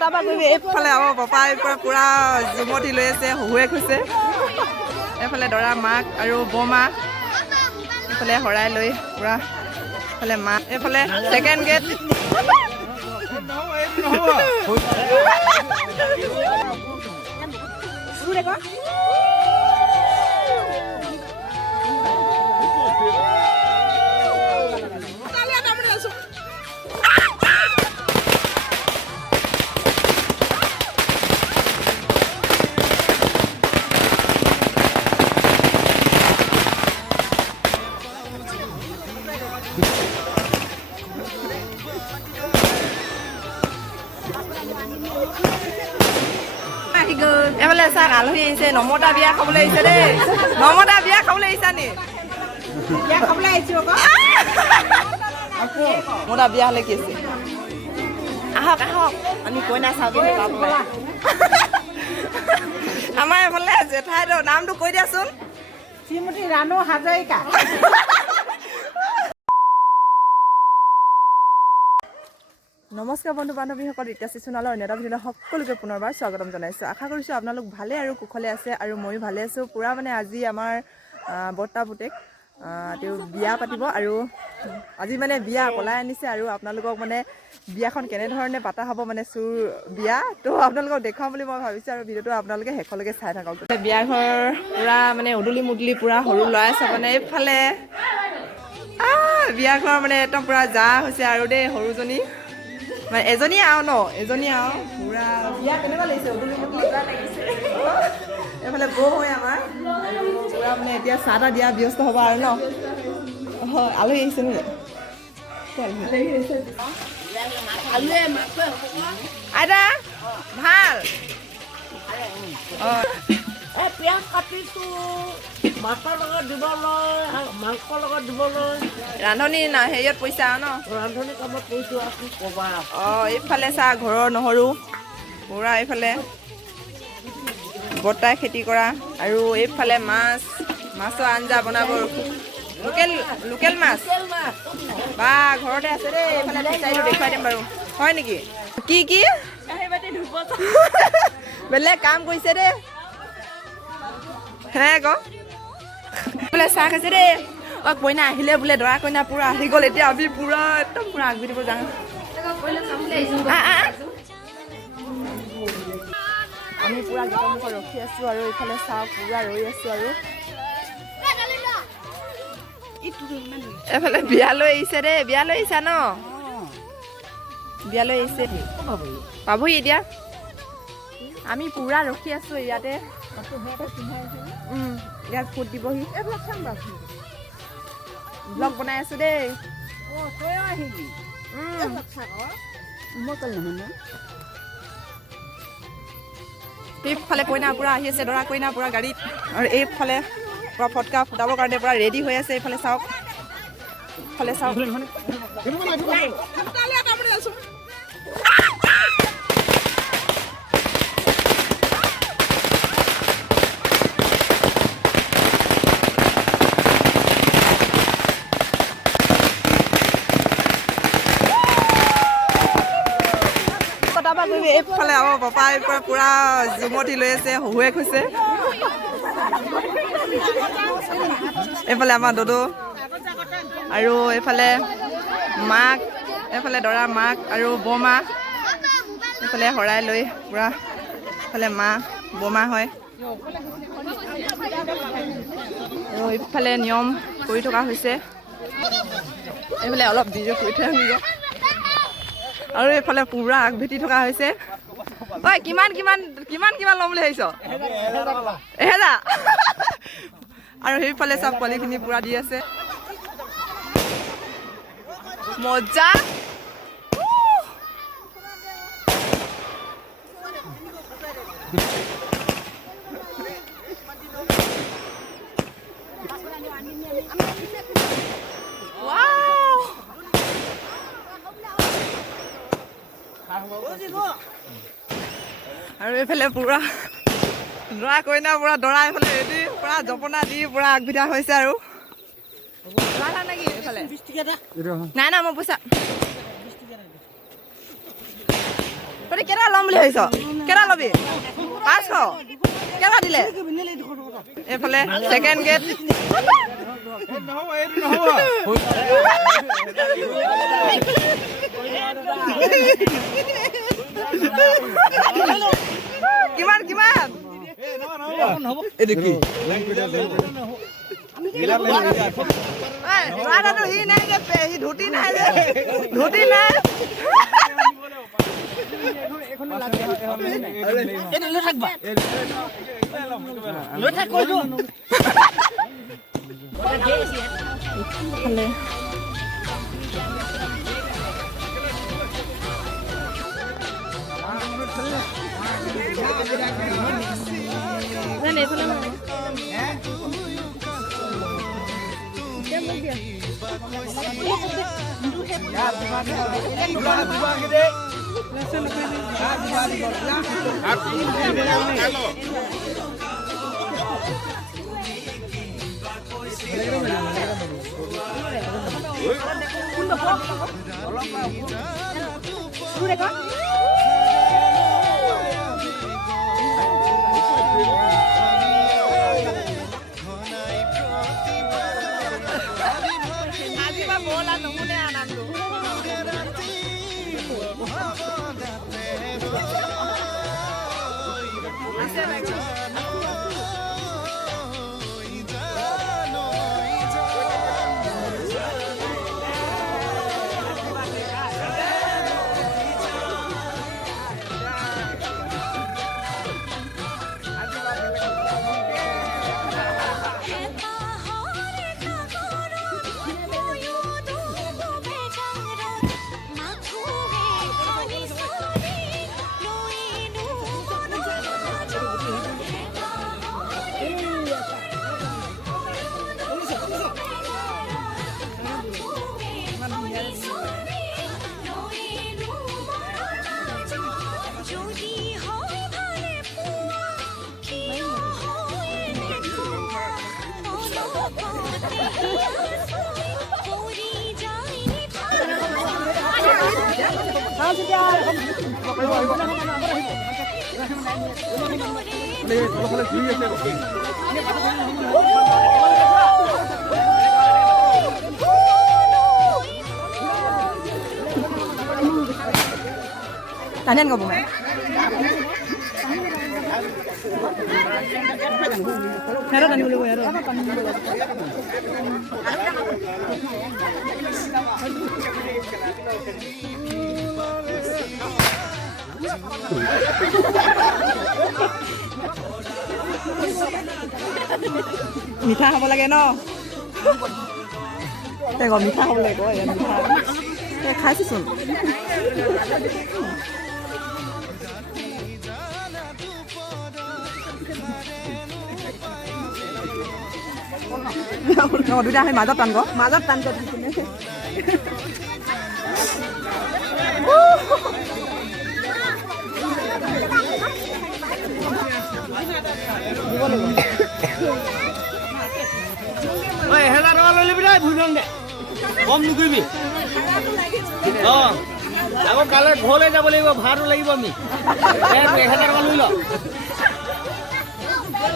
তাৰপৰা কৰিবি এইফালে আমাৰ পাপা পুৰা জুমতি লৈ আছে শহুৱেক হৈছে এইফালে দৰা মাক আৰু বৰমা এইফালে শৰাই লৈ পুৰা এইফালে মা এইফালে ছেকেণ্ড গেট এইফালে চাক আলহী আহিছে নমতা বিয়া খাবলৈ আহিছে দেই নমতা বিয়া খাবলৈ আহিছা নি বিয়া খাবলৈ আহিছো আকৌ নমতা বিয়া হ'লে কি আছে আহক আহক আমি কইনা চাওঁ আমাৰ এইফালে জেঠাইদেউ নামটো কৈ দিয়াচোন শ্ৰীমতী ৰাণু হাজৰিকা নমস্কাৰ বন্ধু বান্ধৱীসকল ইতিহাসী চেনেলৰ অন্য এটা ভিডিঅ'লৈ সকলোকে পুনৰবাৰ স্বাগতম জনাইছোঁ আশা কৰিছোঁ আপোনালোক ভালে আৰু কুশলে আছে আৰু ময়ো ভালে আছোঁ পুৰা মানে আজি আমাৰ বৰ্তা পুতেক তেওঁ বিয়া পাতিব আৰু আজি মানে বিয়া পলাই আনিছে আৰু আপোনালোকক মানে বিয়াখন কেনেধৰণে পাতা হ'ব মানে চুৰ বিয়া তো আপোনালোকক দেখুৱাম বুলি মই ভাবিছোঁ আৰু ভিডিঅ'টো আপোনালোকে শেষলৈকে চাই থাকক বিয়া ঘৰ পুৰা মানে উদুলি মুদুলি পুৰা সৰু ল'ৰা আছে মানে এইফালে বিয়া ঘৰ মানে একদম পুৰা যা হৈছে আৰু দেই সৰুজনী মানে এজনী আৰু ন এজনী আৰু পুৰা বিয়া কেনেকুৱা লাগিছে উদুলি মুদুলি পুৰা লাগিছে এইফালে বৌ হয় আমাৰ আৰু পুৰা মানে এতিয়া চাহ তাহ দিয়া ব্যস্ত হ'ব আৰু ন হয় আলহী আহিছে নেকি আইতা ভাল অঁ পিঁয়াজ কাটিছো মাছৰ লগত দিবলৈ মাংসৰ লগত দিবলৈ ৰান্ধনি না হেৰিয়ত পইচা ন ৰান্ধনি কামত কৰিছো আৰু ক'বা অঁ এইফালে চাহ ঘৰৰ নহৰু পুৰা এইফালে বৰ্তাই খেতি কৰা আৰু এইফালে মাছৰ আঞ্জা বনাব লোকেল মাছ বা ঘৰতে আছে দেই এইফালে ফিচাৰীটো দেখুৱাই দিম বাৰু হয় নেকি কি কি বেলেগ কাম কৰিছে দেই হে আকৌ বোলে চাহ খাইছে দেই অঁ কইনা আহিলে বোলে দৰা কইনা পুৰা আহি গ'ল এতিয়া আমি পুৰা একদম পুৰা আগবি দিব যাওঁ আমি পুৰা গেটৰ মুখত ৰখি আছোঁ আৰু এইফালে চাহ পুৰা ৰৈ আছোঁ আৰু এইফালে বিয়ালৈ আহিছে দেই বিয়ালৈ আহিছা ন বিয়ালৈ আহিছে পাবহি এতিয়া আমি পুৰা ৰখি আছোঁ ইয়াতে ইয়াত ফুট দিবহি ব্লগ বনাই আছোঁ দেই এইফালে কইনা পুৰা আহি আছে দৰা কইনা পুৰা গাড়ীত আৰু এইফালে পুৰা ফটকা ফুটাবৰ কাৰণে পুৰা ৰেডি হৈ আছে এইফালে চাওক এইফালে চাওক এইফালে আমাৰ পাপাই পুৰা জুমতি লৈ আছে শহুৱেক হৈছে এইফালে আমাৰ দদৌ আৰু এইফালে মাক এইফালে দৰা মাক আৰু বৰমা এইফালে শৰাই লৈ পুৰা এইফালে মা বৰমা হয় আৰু এইফালে নিয়ম কৰি থকা হৈছে এইফালে অলপ ভিডিঅ' কৰি থৈ আহিব আৰু এইফালে পুৰা আগভেটি থকা হৈছে ঐ কিমান কিমান কিমান কিমান ল'ম বুলি ভাবিছ 1000 আৰু সেইফালে চব পোৱালিখিনি পুৰা দি আছে মজা আৰু এইফালে পুৰা দৰা কইনা পুৰা দৰা এইফালে ৰেডি পুৰা জপনা দি পুৰা আগবিধা হৈছে আৰু নেকি এইফালে নাই নাই মই পইচা তই কেইটা ল'ম বুলি ভাবিছ কেইটা ল'বি 500 কেইটা দিলে এইফালে ছেকেণ্ড গেট কিমান কিমান সি নাই সি ধুতি নাই যে ধুতি নাই Tanyan nggak, Bu? Hero tani dulu, Hero. মিঠা খাব লাগে ন মিঠা খাব লাগে মিঠা খাইছোচোন দুটা সেই মাজত টান কম নকৰিবি আকৌ কালে ঘৰলৈ যাব লাগিব ভাড়াটো লাগিব আমি 1000 টকা লৈ ল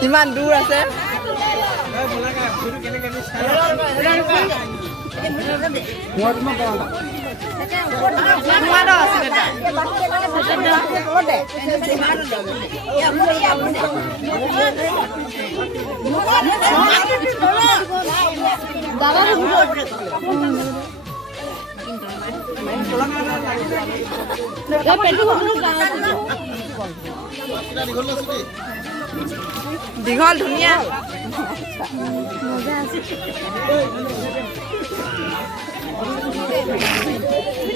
ইমান দূৰ আছে দীঘল ধুনীয়া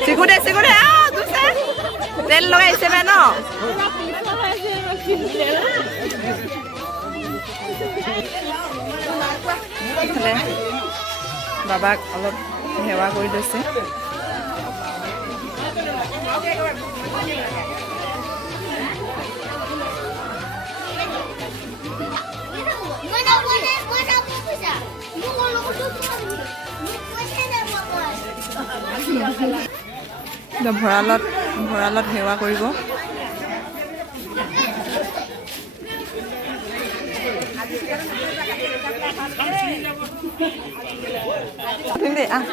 চিকুৰে তেল লগাইছে ন বাবাক অলপ সেৱা কৰি লৈছে ভঁৰালত সেৱা কৰিব দেই আহ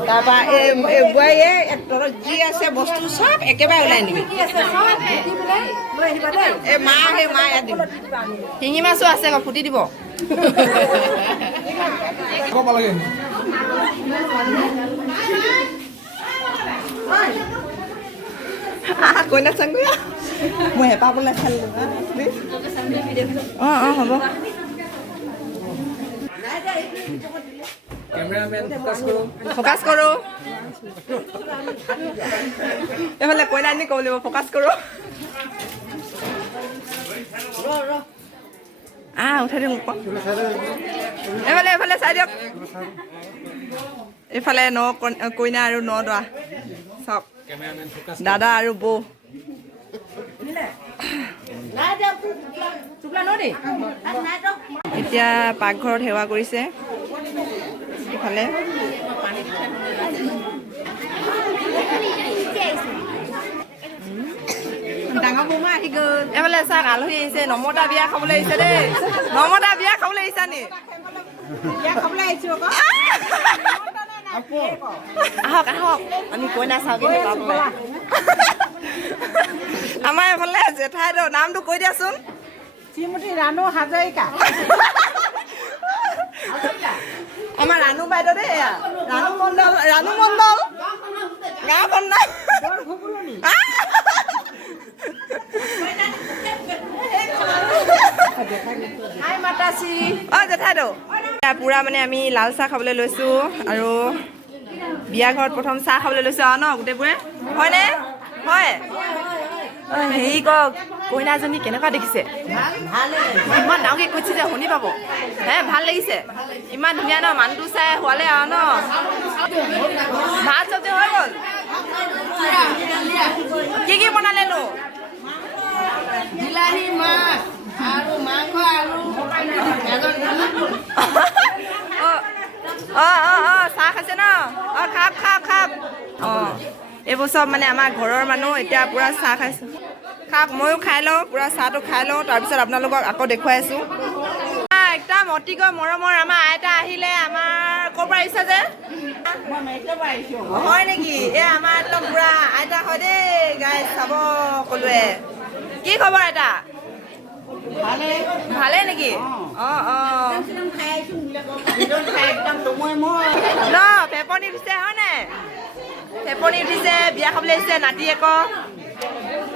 তাৰপৰা এই বোৱাৰীয়ে তলত যি আছে বস্তু চব একেবাৰে ওলাই নিবি এই মা ইয়াত দিম শিঙি মাছো আছে আকৌ ফুটি দিব কইনা চাংগুয়া মই হেঁপাহ বোলে খালো অঁ অঁ হ'ব ফ'কাছ কৰোঁ এইফালে কইনা আনি ক'ব লাগিব ফ'কাছ কৰোঁ উঠাই দিওঁ এইফালে চাই দিয়ক এইফালে কইনা আৰু দৰা চাওক দাদা আৰু বৌ এতিয়া পাকঘৰত সেৱা কৰিছে ইফালে ডাঙৰ বৌমা আহি গ'ল এইফালে চাওক আলহী আহিছে নমতা বিয়া খাবলৈ আহিছে দেই নমতা বিয়া খাবলৈ আহিছা নি আহক আহক আমি কইনা চাওঁ কিন্তু আমাৰ এইফালে জেঠাইদেউ নামটো কৈ দিয়াচোন শ্ৰীমতী ৰাণু হাজৰিকা আমাৰ ৰাণু বাইদেউ দেই ৰাণু মণ্ডল গাঁওখন নাই অঁ জেঠাইদেউ পুৰা মানে আমি লাল চাহ খাবলৈ লৈছোঁ আৰু বিয়া ঘৰত প্ৰথম চাহ খাবলৈ লৈছোঁ আৰু ন গোটেইবোৰে হয়নে হয় হেৰি কওক কইনাজনী কেনেকুৱা দেখিছে ইমান ডাঙৰকৈ কৈছে যে শুনি পাব হে ভাল লাগিছে ইমান ধুনীয়া ন মানুহটো চাই হোৱালে আৰু ন ভাত চব্জি হৈ গ'ল কি বনালেনো বিলাহী মাছ আৰু মাংস আৰু অঁ চাহ খাইছে ন অঁ খাওক অঁ এইবোৰ চব মানে আমাৰ ঘৰৰ মানুহ এতিয়া পূৰা চাহ খাইছোঁ খাওক ময়ো খাই লওঁ পূৰা চাহটো খাই লওঁ তাৰপিছত আপোনালোকক আকৌ দেখুৱাই আছোঁ একদম অতিকৈ মৰমৰ আমাৰ আইতা আহিলে আমাৰ ক'ৰ পৰা আহিছে যে হয় নেকি এই আমাৰ একদম পূৰা আইতা হয় দেই গাই চাব সকলোৱে কি খবৰ আইতা ভালে নেকি অঁ ন পেপনি উঠিছে হয় নাই পেপনি উঠিছে বিয়া খাবলৈ আহিছে নাতি আকৌ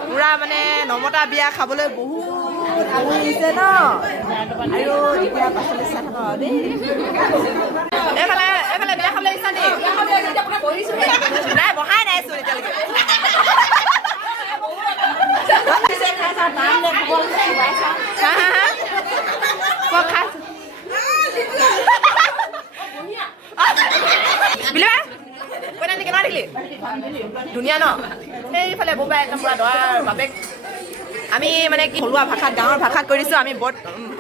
পুৰা মানে নমতা বিয়া খাবলৈ বহুত আলহী আহিছে ন আৰু এতিয়া পাছলৈ চাই থাকক আৰু দেই এইফালে বিয়া খাবলৈ আহিছা নি নাই বহাই নাইচোন এতিয়ালৈকে কেনেকুৱা দেখিলি ধুনীয়া ন সেইফালে ববাই একদম পুৰা দৰাৰ বাপেক আমি মানে কি থলুৱা ভাষাত গাঁৱৰ ভাষাত কৰি দিছোঁ আমি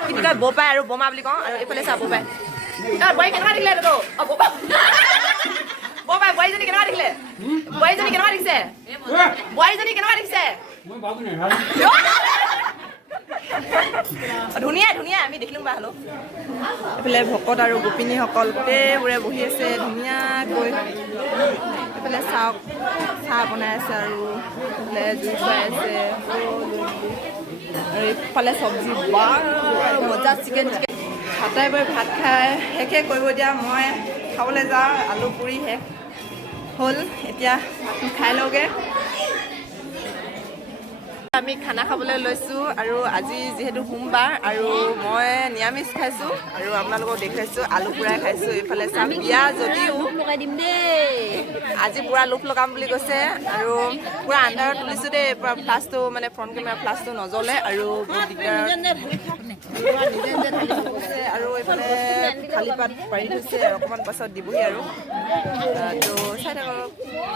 কি কয় বপাই আৰু বোমা বুলি কওঁ আৰু এইফালে চা বপাই বোৱাৰী কেনেকুৱা দেখিলে এইটো বপাই বোৱাৰীজনী কেনেকুৱা দেখিলে বোৱাৰীজনী কেনেকুৱা দেখিছে ধুনীয়া আমি দেখিলোঁ বা হ'লেও এইফালে ভকত আৰু গোপিনীসকল গোটেইবোৰে বহি আছে ধুনীয়াকৈ এইফালে চাওক চাহ বনাই আছে আৰু এইফালে জুই খুৱাই আছে আৰু এইফালে চব্জি মজা চিকেন হাতাই বৈ ভাত খাই শেষে কৰিব দিয়া মই খাবলৈ যাওঁ আলু পুৰি শেষ হ'ল এতিয়া খাই লওঁগৈ আমি খানা খাবলৈ লৈছোঁ আৰু আজি যিহেতু সোমবাৰ আৰু মই নিৰামিষ খাইছোঁ আৰু আপোনালোকক দেখুৱাইছোঁ আলু পুৰাই খাইছোঁ এইফালে চাম বিয়া যদিও লগাই দিম দেই আজি পূৰা লোভ লগাম বুলি কৈছে আৰু পূৰা আন্ধাৰত তুলিছোঁ দেই পূৰা ফ্লাছটো মানে ফ্ৰণ্ট কেমেৰা ফ্লাছটো নজ্বলে আৰু বহুত দিগদাৰ আৰু এইফালে খালী পাত পাৰি থৈছে অকণমান পাছত দিবহি আৰু তো চাই থাকক